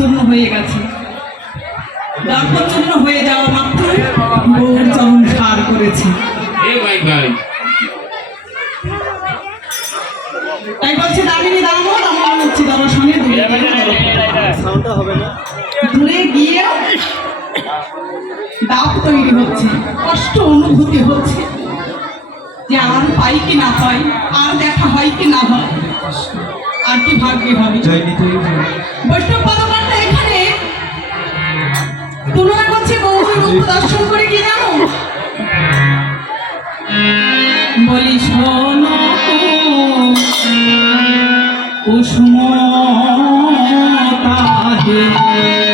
চূর্ণ হয়ে গেছে। দর্পণ চূর্ণ হয়ে যাওয়া মাত্র গৌর চরণ সার করেছে। এ ভাই ভাই। তাই বলছে দামিনী দামন হচ্ছে দর্শনে দূরে দূরে গিয়েও দাপ তৈরি হচ্ছে কষ্ট অনুভূতি হচ্ছে যে আর পাই কি না পাই আর দেখা হয় কি না হয় আর কি ভাগ্যে হবে। বৈষ্ণব তুলনা করছে গৌরী রূপ দর্শন করে কি জানো? বলি শোনো কুসুম তাহে।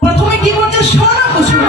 প্রথমে কি করছে? স্বর্ণ কুসুম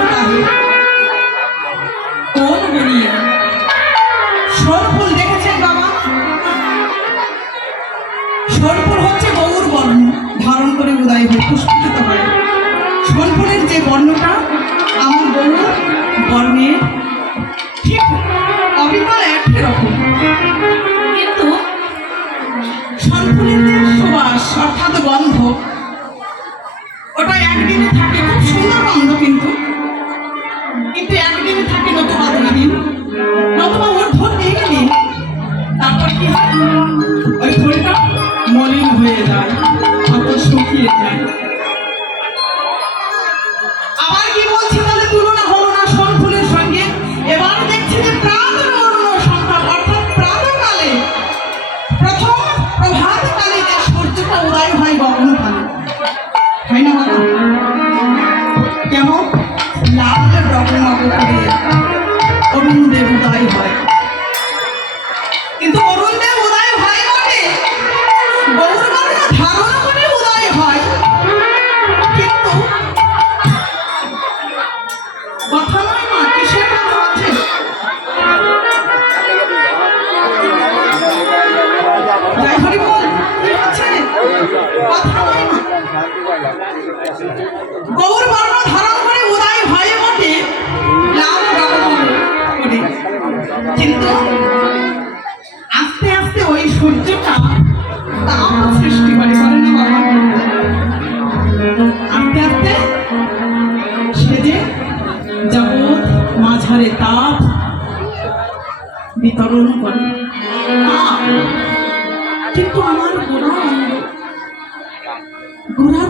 গোড়া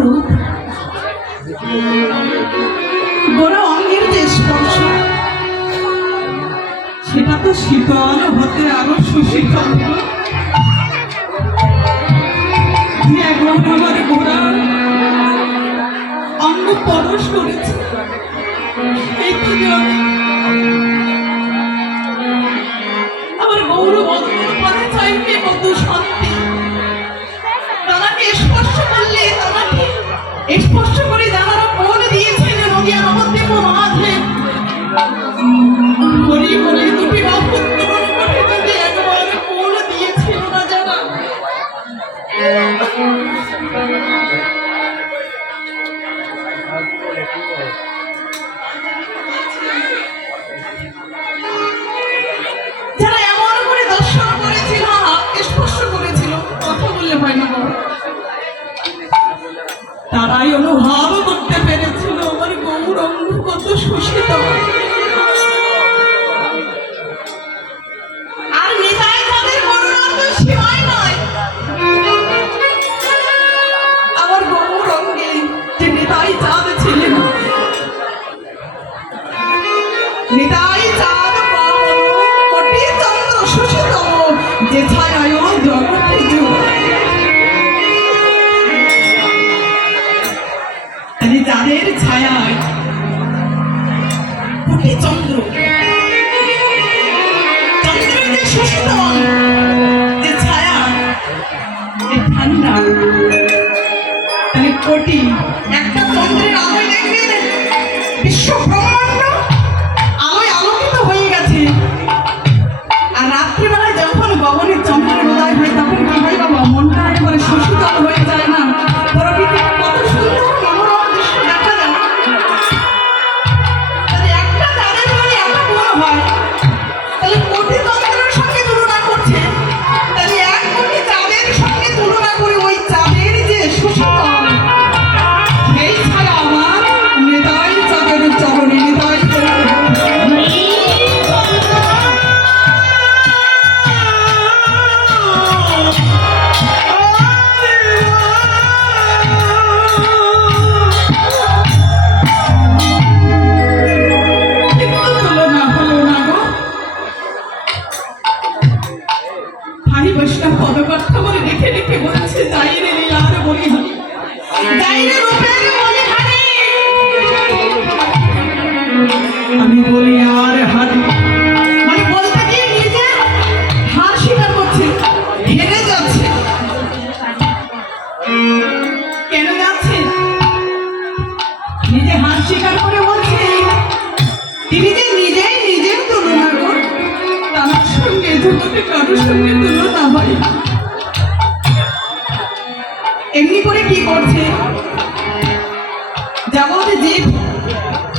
গোড়া অঙ্গের যে স্পর্শ, সেটা তো শীতল। হতে আরও সুশীতল একবার আমার গোড়া অঙ্গ পরশ করেছে। এই তো চন্দ্র বৈষ্ণব পদকথা বলে রেখে রেখে বলছে যাই রে, আর বলি আমি বলি আর হারি। মানে নিজে হার কেন যাচ্ছে? নিজে হার স্বীকার করে হয় এমনি করে কি করছে? যাবত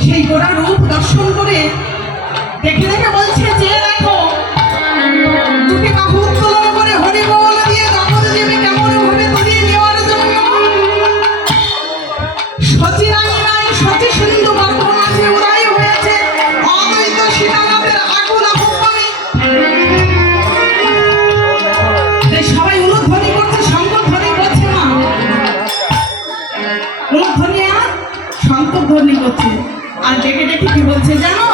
সেই গোড়া রূপ দর্শন করে দেখে দেখে বলছে কি বলছে জানো?